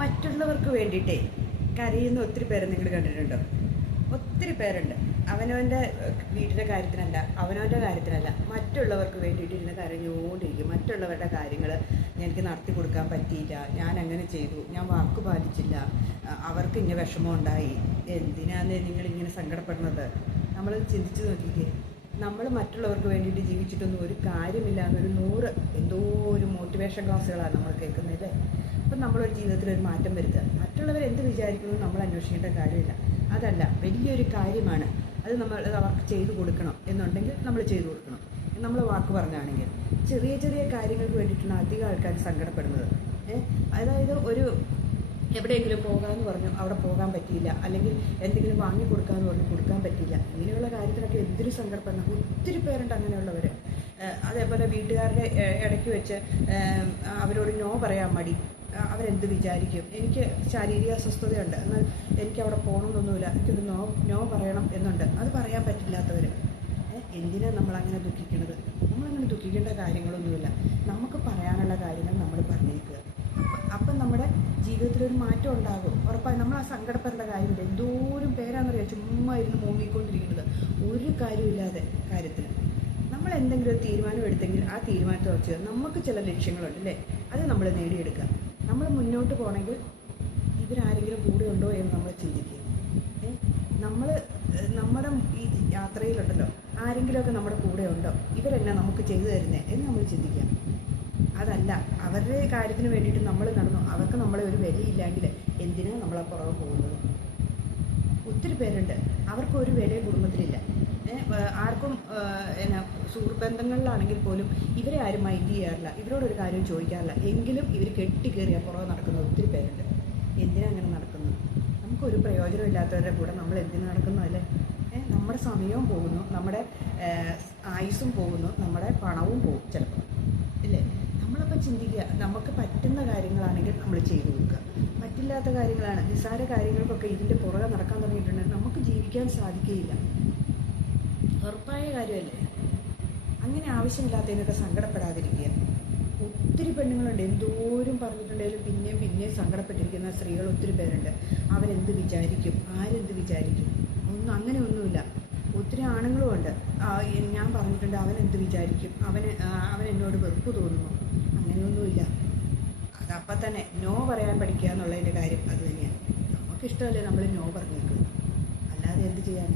മറ്റുള്ളവർക്ക് വേണ്ടിയിട്ടേ കരയുന്ന ഒത്തിരി പേരെ നിങ്ങൾ കണ്ടിട്ടുണ്ടോ? ഒത്തിരി പേരുണ്ട്. അവനവൻ്റെ വീട്ടിൻ്റെ കാര്യത്തിനല്ല, അവനവൻ്റെ കാര്യത്തിനല്ല, മറ്റുള്ളവർക്ക് വേണ്ടിയിട്ട് ഇരുന്ന് കരഞ്ഞുകൊണ്ടിരിക്കും. മറ്റുള്ളവരുടെ കാര്യങ്ങൾ എനിക്ക് നടത്തി കൊടുക്കാൻ പറ്റിയില്ല, ഞാൻ അങ്ങനെ ചെയ്തു, ഞാൻ വാക്ക് പാലിച്ചില്ല, അവർക്ക് ഇങ്ങനെ വിഷമം ഉണ്ടായി. എന്തിനാണ് നിങ്ങളിങ്ങനെ സങ്കടപ്പെടുന്നത്? നമ്മൾ ചിന്തിച്ച് നോക്കിക്കേ. നമ്മൾ മറ്റുള്ളവർക്ക് വേണ്ടിയിട്ട് ജീവിച്ചിട്ടൊന്നും ഒരു കാര്യമില്ല എന്നൊരു 100 എന്തോ ഒരു മോട്ടിവേഷൻ ക്ലാസ്സുകളാണ് നമ്മൾ കേൾക്കുന്നത്, അല്ലേ? അപ്പം നമ്മളൊരു ജീവിതത്തിൽ ഒരു മാറ്റം വരുത്തുക. മറ്റുള്ളവർ എന്ത് വിചാരിക്കുന്നു നമ്മൾ അന്വേഷിക്കേണ്ട കാര്യമില്ല. അതല്ല, വലിയൊരു കാര്യമാണ് അത്. നമ്മൾ അവർക്ക് ചെയ്തു കൊടുക്കണം എന്നുണ്ടെങ്കിൽ നമ്മൾ ചെയ്തു കൊടുക്കണം. നമ്മൾ വാക്ക് പറഞ്ഞാണെങ്കിൽ ചെറിയ ചെറിയ കാര്യങ്ങൾക്ക് വേണ്ടിയിട്ടാണ് അധികം ആൾക്കാർ സങ്കടപ്പെടുന്നത്. അതായത് ഒരു എവിടെയെങ്കിലും പോകാമെന്ന് പറഞ്ഞു, അവിടെ പോകാൻ പറ്റിയില്ല, അല്ലെങ്കിൽ എന്തെങ്കിലും വാങ്ങി കൊടുക്കാമെന്ന് പറഞ്ഞു, കൊടുക്കാൻ പറ്റിയില്ല. ഇങ്ങനെയുള്ള കാര്യത്തിനൊക്കെ എന്തൊരു സങ്കടപ്പെടണം. ഒത്തിരി പേരുണ്ട് അങ്ങനെയുള്ളവർ. അതേപോലെ വീട്ടുകാരുടെ ഇടയ്ക്ക് വെച്ച് അവരോട് നോ പറയാൻ മടി. അവരെന്ത് വിചാരിക്കും? എനിക്ക് ശാരീരിക അസ്വസ്ഥതയുണ്ട്, എന്നാൽ എനിക്ക് അവിടെ പോകണമെന്നൊന്നുമില്ല, എനിക്കൊരു നോ പറയണം എന്നുണ്ട്, അത് പറയാൻ പറ്റില്ലാത്തവർ. എന്തിനാണ് നമ്മളങ്ങനെ ദുഃഖിക്കുന്നത്? നമ്മളങ്ങനെ ദുഃഖിക്കേണ്ട കാര്യങ്ങളൊന്നുമില്ല. നമുക്ക് പറയാനുള്ള കാര്യങ്ങൾ നമ്മൾ പറഞ്ഞേക്കുക. അപ്പം നമ്മുടെ ജീവിതത്തിലൊരു മാറ്റം ഉണ്ടാകും, ഉറപ്പായി. നമ്മൾ ആ സങ്കടപ്പെടേണ്ട കാര്യമില്ല. എന്തോരം പേരാണെന്നറിയാം ചുമ്മാ ഇരുന്ന് മുങ്ങിക്കൊണ്ടിരിക്കുന്നത് ഒരു കാര്യമില്ലാതെ കാര്യത്തിൽ. നമ്മൾ എന്തെങ്കിലും ഒരു തീരുമാനം എടുത്തെങ്കിൽ ആ തീരുമാനത്തെ വെച്ച് നമുക്ക് ചില ലക്ഷ്യങ്ങളുണ്ട്, അല്ലേ? അത് നമ്മൾ നേടിയെടുക്കുക. നമ്മൾ മുന്നോട്ട് പോകണമെങ്കിൽ ഇവരാരെങ്കിലും കൂടെ ഉണ്ടോ എന്ന് നമ്മൾ ചിന്തിക്കുക. നമ്മുടെ ഈ യാത്രയിലുണ്ടല്ലോ, ആരെങ്കിലുമൊക്കെ നമ്മുടെ കൂടെ ഉണ്ടോ? ഇവരെല്ലാം നമുക്ക് ചെയ്തു തരുന്നേ എന്ന് നമ്മൾ ചിന്തിക്കുക. അതല്ല, അവരുടെ കാര്യത്തിന് വേണ്ടിയിട്ട് നമ്മൾ നടന്നു, അവർക്ക് നമ്മളെ ഒരു വിലയില്ലെങ്കിൽ എന്തിനാണ് നമ്മളെ പുറകെ പോകുന്നത്? ഒത്തിരി പേരുണ്ട്, അവർക്കൊരു വിലയും കുടുംബത്തിലില്ല. ആർക്കും സുഹൃബന്ധങ്ങളിലാണെങ്കിൽ പോലും ഇവരെ ആരും മൈൻഡ് ചെയ്യാറില്ല, ഇവരോടൊരു കാര്യം ചോദിക്കാറില്ല. എങ്കിലും ഇവർ കെട്ടിക്കേറിയ പുറകെ നടക്കുന്ന ഒത്തിരി പേരുണ്ട്. എന്തിനാ അങ്ങനെ നടക്കുന്നത്? നമുക്കൊരു പ്രയോജനമില്ലാത്തവരുടെ കൂടെ നമ്മൾ എന്തിനു നടക്കുന്നു, അല്ലേ? നമ്മുടെ സമയവും പോകുന്നു, നമ്മുടെ ആയുസ്സും പോകുന്നു, നമ്മുടെ പണവും പോകും ചിലപ്പോൾ, ഇല്ലേ? നമ്മളപ്പോൾ ചിന്തിക്കുക, നമുക്ക് പറ്റുന്ന കാര്യങ്ങളാണെങ്കിൽ നമ്മൾ ചെയ്തു കൊടുക്കുക. പറ്റില്ലാത്ത കാര്യങ്ങളാണ്, നിസ്സാര കാര്യങ്ങൾക്കൊക്കെ ഇതിൻ്റെ പുറകെ നടക്കാൻ തുടങ്ങിയിട്ടുണ്ടെങ്കിൽ നമുക്ക് ജീവിക്കാൻ സാധിക്കുകയില്ല. ഉറപ്പായ കാര്യമല്ലേ? അങ്ങനെ ആവശ്യമില്ലാത്തതിനൊക്കെ സങ്കടപ്പെടാതിരിക്കുക. ഒത്തിരി പെണ്ണുങ്ങളുണ്ട്, എന്തോരം പറഞ്ഞിട്ടുണ്ടെങ്കിലും പിന്നെയും സങ്കടപ്പെട്ടിരിക്കുന്ന സ്ത്രീകൾ ഒത്തിരി പേരുണ്ട്. അവരെന്ത് വിചാരിക്കും, ആരെന്ത് വിചാരിക്കും? അങ്ങനെയൊന്നുമില്ല. ഒത്തിരി ആണുങ്ങളുമുണ്ട്, ഞാൻ പറഞ്ഞിട്ടുണ്ട് അവനെന്ത് വിചാരിക്കും, അവൻ എന്നോട് വെറുപ്പ് തോന്നുന്നു. അങ്ങനെയൊന്നുമില്ല. അതപ്പം തന്നെ നോ പറയാൻ പഠിക്കുക എന്നുള്ളതിൻ്റെ കാര്യം അത് തന്നെയാണ്. നമുക്കിഷ്ടമല്ലേ നമ്മൾ നോ പറഞ്ഞേക്കുക, അല്ലാതെ എന്ത് ചെയ്യാൻ?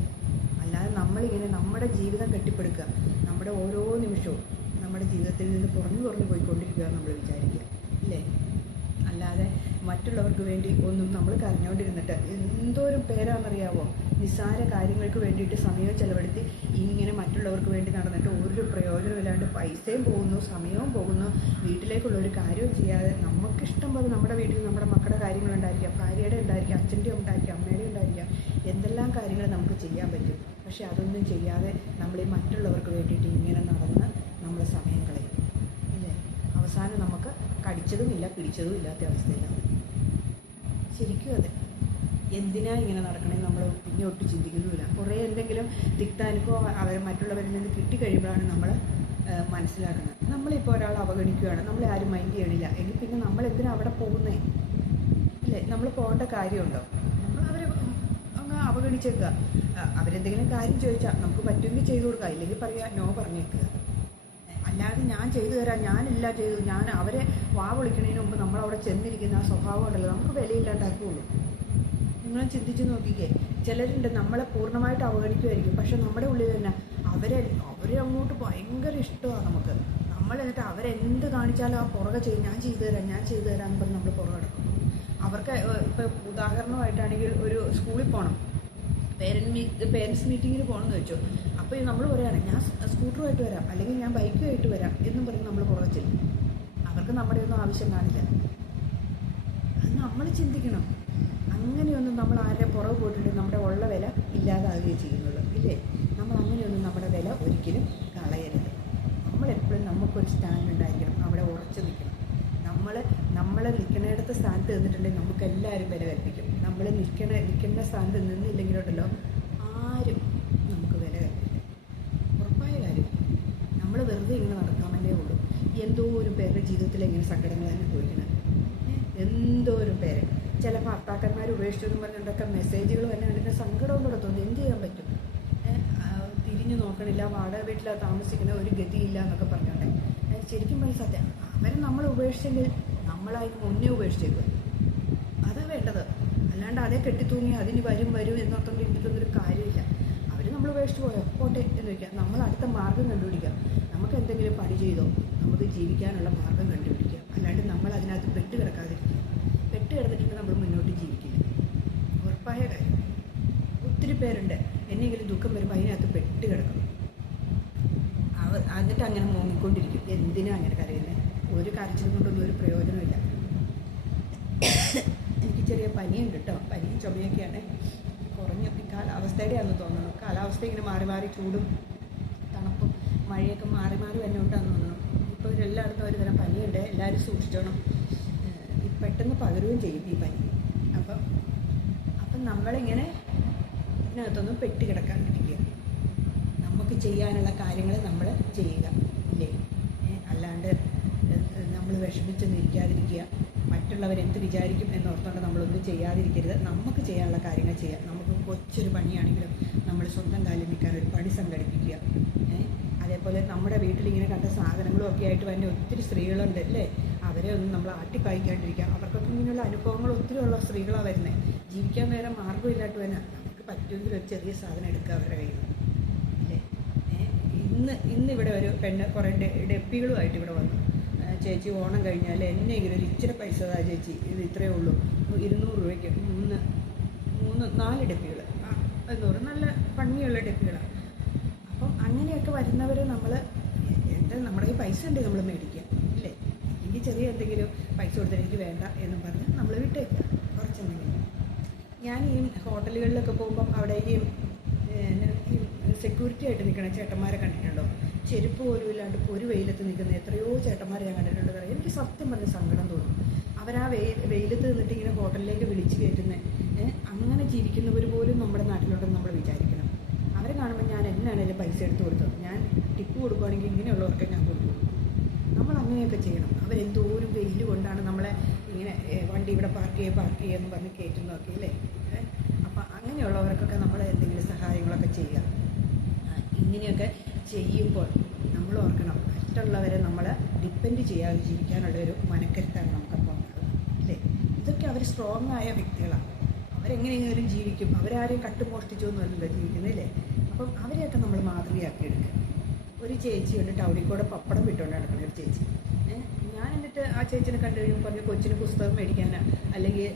അല്ലാതെ നമ്മളിങ്ങനെ നമ്മുടെ ജീവിതം കെട്ടിപ്പടുക്കുക, നമ്മുടെ ഓരോ നിമിഷവും നമ്മുടെ ജീവിതത്തിൽ നിന്ന് കുറഞ്ഞു പോയിക്കൊണ്ടിരിക്കുക നമ്മൾ വിചാരിക്കുക, ഇല്ലേ? അല്ലാതെ മറ്റുള്ളവർക്ക് വേണ്ടി ഒന്നും നമ്മൾ കരഞ്ഞുകൊണ്ടിരുന്നിട്ട് എന്തോരം പേരാണെന്നറിയാവോ? നിസ്സാര കാര്യങ്ങൾക്ക് വേണ്ടിയിട്ട് സമയം ചെലവെടുത്ത് ഇങ്ങനെ മറ്റുള്ളവർക്ക് വേണ്ടി നടന്നിട്ട് ഒരു പ്രയോജനമില്ലാണ്ട് പൈസയും പോകുന്നു, സമയവും പോകുന്നു, വീട്ടിലേക്കുള്ളൊരു കാര്യവും ചെയ്യാതെ. നമുക്കിഷ്ടം പോലെ നമ്മുടെ വീട്ടിൽ നമ്മുടെ മക്കളുടെ കാര്യങ്ങളുണ്ടായിരിക്കാം, ഭാര്യയുടെ ഉണ്ടായിരിക്കാം, അച്ഛൻ്റെ ഉണ്ടായിരിക്കാം, അമ്മയുടെ ഉണ്ടായിരിക്കാം, എന്തെല്ലാം കാര്യങ്ങൾ നമുക്ക് ചെയ്യാൻ പറ്റും. പക്ഷെ അതൊന്നും ചെയ്യാതെ നമ്മൾ ഈ മറ്റുള്ളവർക്ക് വേണ്ടിയിട്ട് ഇങ്ങനെ നടന്ന് നമ്മൾ സമയം കളയും, ഇല്ലേ? അവസാനം നമുക്ക് കടിച്ചതുമില്ല പിടിച്ചതും ഇല്ലാത്ത അവസ്ഥയിലാണ്. ശരിക്കും അതെ. എന്തിനാ ഇങ്ങനെ നടക്കണമെന്ന് നമ്മൾ പിന്നെ ഒട്ടും ചിന്തിക്കുന്നുമില്ല. കുറേ എന്തെങ്കിലും തിക്താനുക്കോ മറ്റുള്ളവരിൽ നിന്ന് കിട്ടിക്കഴിയുമ്പോഴാണ് നമ്മൾ മനസ്സിലാക്കുന്നത്. നമ്മളിപ്പോൾ ഒരാൾ അവഗണിക്കുകയാണ്, നമ്മളെ ആരും മൈൻഡ് ചെയ്യണില്ല എങ്കിൽ പിന്നെ നമ്മൾ എന്തിനാ അവിടെ പോകുന്നേ, ഇല്ലേ? നമ്മൾ പോകേണ്ട കാര്യമുണ്ടോ? നമ്മൾ അവരെ അങ്ങ് അവഗണിച്ചേക്കുക. അവരെന്തെങ്കിലും കാര്യം ചോദിച്ചാൽ നമുക്ക് പറ്റുമെങ്കിൽ ചെയ്തു കൊടുക്കുക, ഇല്ലെങ്കിൽ പറയുക നോ പറഞ്ഞേക്കുക. അല്ലാതെ ഞാൻ ചെയ്തു തരാം, ഞാനില്ല ചെയ്തു, ഞാൻ അവരെ വാ വിളിക്കുന്നതിന് മുമ്പ് നമ്മളവിടെ ചെന്നിരിക്കുന്ന ആ സ്വഭാവം ഉണ്ടല്ലോ, നമുക്ക് വിലയില്ലാണ്ടാക്കുകയുള്ളൂ. നിങ്ങൾ ചിന്തിച്ച് നോക്കിക്കേ. ചിലരുണ്ട് നമ്മളെ പൂർണ്ണമായിട്ട് അവഗണിക്കുമായിരിക്കും, പക്ഷെ നമ്മുടെ ഉള്ളിൽ തന്നെ അവരെ അങ്ങോട്ട് ഭയങ്കര ഇഷ്ടമാണ് നമുക്ക്. നമ്മൾ എന്നിട്ട് അവരെന്ത് കാണിച്ചാലും ആ പുറകെ ചെയ്യും, ഞാൻ ചെയ്തു തരാം എന്ന് പറഞ്ഞ് നമ്മൾ പുറകെ കിടക്കും. അവർക്ക് ഇപ്പോൾ ഉദാഹരണമായിട്ടാണെങ്കിൽ ഒരു സ്കൂളിൽ പോകണം, പേരൻസ് മീറ്റിങ്ങിന് പോകണമെന്ന് വെച്ചു. അപ്പോൾ നമ്മൾ പറയുകയാണ് ഞാൻ സ്കൂട്ടറുമായിട്ട് വരാം, അല്ലെങ്കിൽ ഞാൻ ബൈക്കുമായിട്ട് വരാം എന്നും പറഞ്ഞ് നമ്മൾ പുറകെ ചെയ്യും. അവർക്ക് നമ്മുടെ ഒന്നും ആവശ്യം കാണില്ല. അത് നമ്മൾ ചിന്തിക്കണം. അങ്ങനെയൊന്നും നമ്മൾ ആരുടെ പുറകെ പോയിട്ടുണ്ടെങ്കിൽ നമ്മുടെ ഉള്ള വില ഇല്ലാതാകുകയും ചെയ്യുന്നുള്ളൂ, ഇല്ലേ? നമ്മൾ അങ്ങനെയൊന്നും നമ്മുടെ വില ഒരിക്കലും കളയരുത്. നമ്മളെപ്പോഴും നമുക്കൊരു സ്റ്റാൻഡ് ഉണ്ടായിരിക്കണം, അവിടെ ഉറച്ചു നിൽക്കണം. നമ്മൾ നിൽക്കുന്നിടത്ത് സ്ഥാനത്ത് നിന്നിട്ടുണ്ടെങ്കിൽ നമുക്കെല്ലാവരും വില കൽപ്പിക്കും. നമ്മൾ നിൽക്കേണ്ട സ്ഥാനത്ത് നിന്നില്ലെങ്കിലോട്ടല്ലോ ആരും നമുക്ക് വില കൽപ്പിക്കും. ഉറപ്പായ കാര്യം. നമ്മൾ വെറുതെ ഇങ്ങനെ നടക്കാമെന്നേ ഉള്ളൂ. എന്തോരം പേരുടെ ജീവിതത്തിൽ ഇങ്ങനെ സങ്കടങ്ങൾ അനുഭവിക്കണം, എന്തോരം പേര്. ചില ഭർത്താക്കന്മാർ ഉപേക്ഷിച്ചെന്ന് പറഞ്ഞിട്ടൊക്കെ മെസ്സേജുകൾ തന്നെ അതിൻ്റെ സങ്കടവും കൂടെ തോന്നി. എന്ത് ചെയ്യാൻ പറ്റും? തിരിഞ്ഞു നോക്കണില്ല, വാടക വീട്ടിലാണ് താമസിക്കുന്ന, ഒരു ഗതിയില്ല എന്നൊക്കെ പറഞ്ഞോട്ടെ. ശരിക്കും പറഞ്ഞ സത്യം, അവരെ നമ്മൾ ഉപേക്ഷിച്ചെങ്കിൽ നമ്മളായി മുന്നേ ഉപേക്ഷിച്ചേക്കും. അതാ വേണ്ടത്. അല്ലാണ്ട് അതേ കെട്ടിത്തൂങ്ങി അതിന് വരും എന്നോർത്തോണ്ട് ഇരിക്കുന്നൊരു കാര്യമില്ല. അവർ നമ്മൾ ഉപേക്ഷിച്ച് പോയോ, പോട്ടെ എന്ന് വയ്ക്കാം. നമ്മൾ അടുത്ത മാർഗം കണ്ടുപിടിക്കാം. നമുക്ക് എന്തെങ്കിലും പണി ചെയ്തോ നമുക്ക് ജീവിക്കാനുള്ള മാർഗം കണ്ടുപിടിക്കാം. അല്ലാണ്ട് നമ്മൾ അതിനകത്ത് പെട്ട് കിടക്കാതിരിക്കുക. പെട്ട് കിടന്നിട്ടുണ്ടെങ്കിൽ നമ്മൾ മുന്നോട്ട് ജീവിക്കില്ല. ഉറപ്പായ കാര്യം. ഒത്തിരി പേരുണ്ട് എന്നെങ്കിലും ദുഃഖം വരുമ്പോൾ അതിനകത്ത് പെട്ട് കിടക്കും. എന്നിട്ട് അങ്ങനെ മുങ്ങിക്കൊണ്ടിരിക്കും. എന്തിനാ അങ്ങനെ കരയുന്നത്? ഒരു കരച്ചിലും കൊണ്ടൊന്നും ഒരു പ്രയോജനമില്ല. എനിക്ക് ചെറിയ പനിയുണ്ട് കേട്ടോ. പനിയും ചുമയൊക്കെയാണ്. കുറഞ്ഞ കാലാവസ്ഥയുടെയാണെന്ന് തോന്നുന്നു. കാലാവസ്ഥ ഇങ്ങനെ മാറി മാറി ചൂടും തണുപ്പും മഴയൊക്കെ മാറി മാറി തന്നെ ഉണ്ടാന്ന് തോന്നുന്നു. ഇപ്പോൾ എല്ലായിടത്തും ഒരു തരം പനിയുണ്ട്. എല്ലാവരും സൂക്ഷിച്ചോണം. പെട്ടെന്ന് പകരുകയും ചെയ്യും ഈ പനി. അപ്പം നമ്മളിങ്ങനെ ഇതിനകത്തൊന്നും പെട്ട് കിടക്കാണ്ടിരിക്കുക. നമുക്ക് ചെയ്യാനുള്ള കാര്യങ്ങൾ നമ്മൾ ചെയ്യുക, ഇല്ലേ? അല്ലാണ്ട് നമ്മൾ വിഷമിച്ചൊന്നും ഇരിക്കാതിരിക്കുക. മറ്റുള്ളവരെന്ത് വിചാരിക്കും എന്നോർത്തുകൊണ്ട് നമ്മളൊന്നും ചെയ്യാതിരിക്കരുത്. നമുക്ക് ചെയ്യാനുള്ള കാര്യങ്ങൾ ചെയ്യാം. നമുക്ക് കൊച്ചൊരു പണിയാണെങ്കിലും നമ്മൾ സ്വന്തം കാലിൽ നിൽക്കാൻ ഒരു പണി സംഘടിപ്പിക്കുക. അതേപോലെ നമ്മുടെ വീട്ടിലിങ്ങനെ കണ്ട സാധനങ്ങളും ഒക്കെ ആയിട്ട് തന്നെ ഒത്തിരി സ്ത്രീകളുണ്ട്, അല്ലേ? അവരെ ഒന്നും നമ്മൾ ആട്ടിപ്പായിക്കാണ്ടിരിക്കുക. അവർക്കൊക്കെ ഇങ്ങനെയുള്ള അനുഭവങ്ങൾ ഒത്തിരി ഉള്ള സ്ത്രീകളാണ് വരുന്നത്. ജീവിക്കാൻ വേറെ മാർഗ്ഗമില്ലാട്ട് തന്നെ നമുക്ക് പറ്റുമെങ്കിൽ ഒരു ചെറിയ സാധനം എടുക്കുക അവരുടെ കയ്യിൽ നിന്ന്, അല്ലേ? ഇന്നിവിടെ ഒരു പെണ്ണ് കുറേ ഡെപ്പികളുമായിട്ട് ഇവിടെ വന്നു. ചേച്ചി ഓണം കഴിഞ്ഞാൽ എന്നെങ്കിലും ഒരു ഇച്ചിരി പൈസ താ ചേച്ചി, ഇത് ഇത്രയേ ഉള്ളൂ, 200 രൂപയ്ക്ക് 4 ഡെപ്പികൾ, എന്തോരം നല്ല ഭംഗിയുള്ള ഡെപ്പികളാണ്. അപ്പം അങ്ങനെയൊക്കെ വരുന്നവർ നമ്മുടെ ഈ പൈസ ഉണ്ടെങ്കിൽ നമ്മൾ മേടിക്കുക, ഇല്ലേ? എനിക്ക് ചെറിയ എന്തെങ്കിലും പൈസ കൊടുത്തിട്ട് എനിക്ക് വേണ്ട എന്നും പറഞ്ഞ് നമ്മൾ വിട്ടേക്കുക കുറച്ചെന്തെങ്കിലും. ഞാൻ ഈ ഹോട്ടലുകളിലൊക്കെ പോകുമ്പം അവിടെ ഈ സെക്യൂരിറ്റി ആയിട്ട് നിൽക്കണ ചേട്ടന്മാരെ കണ്ടിട്ടുണ്ടോ? ചെരുപ്പ് പോലും ഇല്ലാണ്ട് ഒരു വെയിലത്ത് നിൽക്കുന്ന എത്രയോ ചേട്ടന്മാരെ ഞാൻ കണ്ടിട്ടുണ്ട്. എനിക്ക് സത്യം പറഞ്ഞ് സങ്കടം തോന്നും. അവരാ വെയിലത്ത് നിന്നിട്ട് ഇങ്ങനെ ഹോട്ടലിലേക്ക് വിളിച്ച് കയറ്റുന്നത്. അങ്ങനെ ജീവിക്കുന്നവർ പോലും നമ്മുടെ നാട്ടിലുണ്ടെന്ന് നമ്മൾ വിചാരിക്കണം. അവരെ കാണുമ്പോൾ ഞാൻ എന്നാണേലും പൈസ എടുത്ത് കൊടുത്തത്. ഞാൻ ടിപ്പ് കൊടുക്കുകയാണെങ്കിൽ ഇങ്ങനെയുള്ളവർക്ക് ഞാൻ കൊടുക്കും. നമ്മൾ അങ്ങനെയൊക്കെ ചെയ്യണം. അവരെന്തോരം വെയിൽ കൊണ്ടാണ് നമ്മളെ ഇങ്ങനെ വണ്ടി ഇവിടെ പാർക്ക് ചെയ്യുമെന്ന് പറഞ്ഞ് കയറ്റുന്നതൊക്കെ, ഇല്ലേ? അപ്പം അങ്ങനെയുള്ളവർക്കൊക്കെ നമ്മൾ എന്തെങ്കിലും സഹായങ്ങളൊക്കെ ചെയ്യുക. ഇങ്ങനെയൊക്കെ ചെയ്യുമ്പോൾ നമ്മൾ ഓർക്കണം, മറ്റുള്ളവരെ നമ്മൾ ഡിപ്പെൻഡ് ചെയ്യാതെ ജീവിക്കാനുള്ളൊരു മനക്കരുത്താണ് നമുക്കപ്പോൾ ഉണ്ടാകും, അല്ലേ? ഇതൊക്കെ അവർ സ്ട്രോങ് ആയ വ്യക്തികളാണ്. അവരെങ്ങനെയെങ്കിലും ജീവിക്കും. അവരാരെയും കട്ടുമോഷ്ടിച്ചൊന്നുമല്ലല്ലോ ജീവിക്കുന്നില്ലേ? അപ്പം അവരെയൊക്കെ നമ്മൾ മാതൃകയാക്കി എടുക്കുക. ഒരു ചേച്ചിയുണ്ട് ടൗണിൽ കൂടെ പപ്പടം വിട്ടുകൊണ്ട് നടക്കുന്ന ഒരു ചേച്ചി. ഞാൻ എന്നിട്ട് ആ ചേച്ചിനെ കണ്ടു കഴിയുമ്പോൾ പറഞ്ഞു, കൊച്ചിന് പുസ്തകം മേടിക്കാനാ അല്ലെങ്കിൽ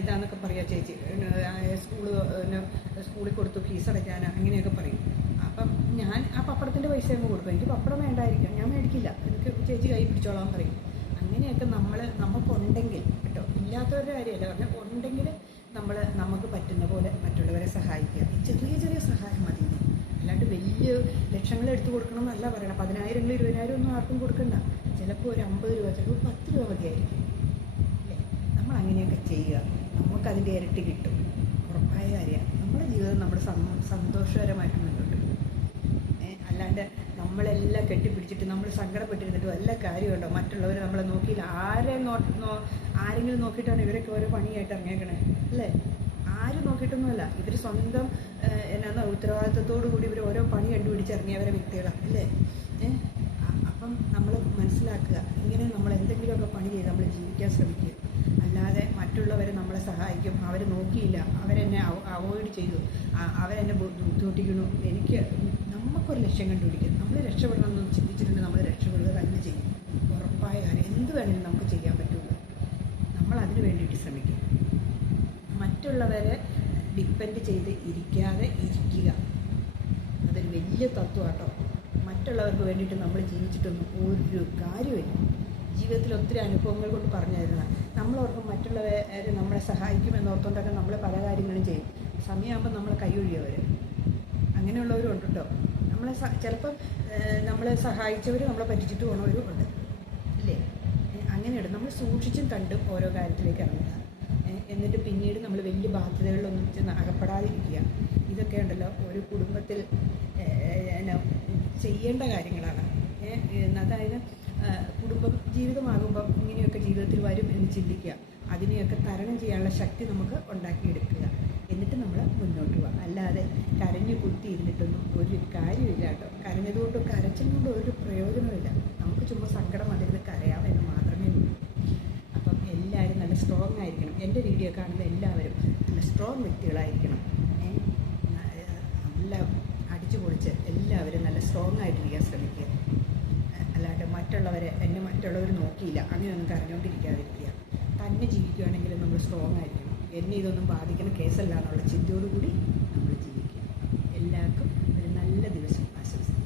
ഇതാന്നൊക്കെ പറയാം ചേച്ചി. സ്കൂളിൽ കൊടുത്തു ഫീസ് അടയ്ക്കാനാ അങ്ങനെയൊക്കെ പറയും. അപ്പം ഞാൻ ആ പപ്പടത്തിൻ്റെ പൈസ അങ്ങ് കൊടുക്കും. എനിക്ക് പപ്പടം വേണ്ടായിരിക്കും, ഞാൻ മേടിക്കില്ല, എനിക്ക് ചേച്ചി കൈ പിടിച്ചോളാൻ പറയും. അങ്ങനെയൊക്കെ നമുക്കുണ്ടെങ്കിൽ കേട്ടോ, ഇല്ലാത്തവരുടെ കാര്യമല്ല പറഞ്ഞാൽ, ഉണ്ടെങ്കിൽ നമുക്ക് പറ്റുന്ന പോലെ മറ്റുള്ളവരെ സഹായിക്കുക. ചെറിയ ചെറിയ സഹായം മതി. അല്ലാണ്ട് വലിയ ലക്ഷങ്ങൾ എടുത്തു കൊടുക്കണം എന്നല്ല പറയണം. 10,000 20,000 ഒന്നും ആർക്കും കൊടുക്കണ്ട. ചിലപ്പോൾ ഒരു 50 രൂപ, ചിലപ്പോൾ 10 രൂപ മതിയായിരിക്കും, അല്ലേ? നമ്മൾ അങ്ങനെയൊക്കെ ചെയ്യുക. നമുക്കതിൻ്റെ ഇരട്ടി കിട്ടും. ഉറപ്പായ കാര്യമാണ്. നമ്മുടെ ജീവിതം നമ്മുടെ സന്തോഷകരമായിട്ട് മുന്നോട്ട് പോകും. അല്ലാണ്ട് നമ്മളെല്ലാം കെട്ടിപ്പിടിച്ചിട്ട് നമ്മൾ സങ്കടപ്പെട്ടിരുന്നിട്ട് വല്ല കാര്യമുണ്ടോ? മറ്റുള്ളവർ നമ്മളെ നോക്കിയില്ല, ആരെങ്കിലും നോക്കിയിട്ടാണ് ഇവരൊക്കെ ഓരോ പണിയായിട്ട് ഇറങ്ങിയേക്കണേ, അല്ലേ? ആരും നോക്കിയിട്ടൊന്നുമല്ല. ഇവർ സ്വന്തം ഉത്തരവാദിത്തത്തോടു കൂടി ഇവർ ഓരോ പണി കണ്ടുപിടിച്ചിറങ്ങിയവരെ വ്യക്തികളാണ്, അല്ലേ? അപ്പം നമ്മൾ മനസ്സിലാക്കുക, ഇങ്ങനെ നമ്മൾ എന്തെങ്കിലുമൊക്കെ പണി ചെയ്ത് നമ്മൾ ജീവിക്കാൻ ശ്രമിക്കുക. അല്ലാതെ മറ്റുള്ളവർ നമ്മളെ സഹായിക്കും, അവർ നോക്കിയില്ല, അവരെന്നെ അവോയ്ഡ് ചെയ്തു, അവരെന്നെ ബുദ്ധിമുട്ടിക്കുന്നു. നമുക്കൊരു ലക്ഷ്യം കണ്ടുപിടിക്കുക. നമ്മൾ രക്ഷപ്പെടണമെന്ന് ചിന്തിച്ചിട്ടുണ്ടെങ്കിൽ നമ്മൾ രക്ഷപ്പെടുക തന്നെ ചെയ്യും. ഉറപ്പായ കാര്യം. എന്ത് വേണമെങ്കിലും നമുക്ക് ചെയ്യാൻ പറ്റുള്ളൂ. നമ്മൾ അതിന് വേണ്ടിയിട്ട് ശ്രമിക്കും. മറ്റുള്ളവരെ ഡിപ്പെൻഡ് ചെയ്ത് ഇരിക്കാതെ ഇരിക്കുക. അതൊരു വലിയ തത്വമാട്ടോ. മറ്റുള്ളവർക്ക് വേണ്ടിയിട്ട് നമ്മൾ ജീവിച്ചിട്ടൊന്നും ഒരു കാര്യമില്ല. ജീവിതത്തിൽ ഒത്തിരി അനുഭവങ്ങൾ കൊണ്ട് പറഞ്ഞു തരുന്ന നമ്മളോർക്കും മറ്റുള്ളവരെ നമ്മളെ സഹായിക്കുമെന്നോർത്തുകൊണ്ടൊക്കെ നമ്മൾ പല കാര്യങ്ങളും ചെയ്യും. സമയമാകുമ്പോൾ നമ്മളെ കൈയൊഴിയവർ, അങ്ങനെയുള്ളവരും ഉണ്ട് കേട്ടോ. ചിലപ്പം നമ്മളെ സഹായിച്ചവർ നമ്മളെ പറ്റിച്ചിട്ട് പോണവരും ഉണ്ട്, ഇല്ലേ? അങ്ങനെയുണ്ട്. നമ്മൾ സൂക്ഷിച്ചും കണ്ടും ഓരോ കാര്യത്തിലേക്ക് ഇറങ്ങുക. എന്നിട്ട് പിന്നീട് നമ്മൾ വലിയ ബാധ്യതകളിലൊന്നും ചെന്ന് അകപ്പെടാതിരിക്കുക. ഇതൊക്കെ ഉണ്ടല്ലോ ഒരു കുടുംബത്തിൽ ചെയ്യേണ്ട കാര്യങ്ങളാണ്. അതായത് കുടുംബ ജീവിതമാകുമ്പം ഇങ്ങനെയൊക്കെ ജീവിതത്തിൽ വരും എന്ന് ചിന്തിക്കുക. അതിനെയൊക്കെ തരണം ചെയ്യാനുള്ള ശക്തി നമുക്ക് ഉണ്ടാക്കിയെടുക്കുക. എന്നിട്ട് നമ്മൾ മുന്നോട്ട് പോവുക. അല്ലാതെ കരഞ്ഞു കുത്തി ഇരുന്നിട്ടൊന്നും ഒരു കാര്യമില്ല കേട്ടോ. കരഞ്ഞതുകൊണ്ടും കരച്ചിലുകൊണ്ടും ഒരു പ്രയോജനമില്ല. നമുക്ക് ചുമ്മാ സങ്കടം വന്നിരുന്ന് കരയാമെന്ന് മാത്രമേ ഉള്ളൂ. അപ്പം എല്ലാവരും നല്ല സ്ട്രോങ് ആയിരിക്കണം. എൻ്റെ വീഡിയോ കാണുന്ന എല്ലാവരും നല്ല സ്ട്രോങ് വ്യക്തികളായിരിക്കണം. നല്ല അടിച്ചു പൊളിച്ച് എല്ലാവരും നല്ല സ്ട്രോങ് ആയിട്ടിരിക്കാൻ ശ്രമിക്കുക. അല്ലാണ്ട് മറ്റുള്ളവർ നോക്കിയില്ല അങ്ങനെയൊന്നും കരഞ്ഞുകൊണ്ടിരിക്കാതിരിക്കുക. തന്നെ ജീവിക്കുകയാണെങ്കിലും നമ്മൾ സ്ട്രോങ് ആയിരിക്കണം. എന്നെ ഇതൊന്നും ബാധിക്കുന്ന കേസല്ല എന്നുള്ള ചിന്തയോടുകൂടി നമ്മൾ ജീവിക്കുക. എല്ലാവർക്കും ഒരു നല്ല ദിവസം ആശംസിക്കുന്നു.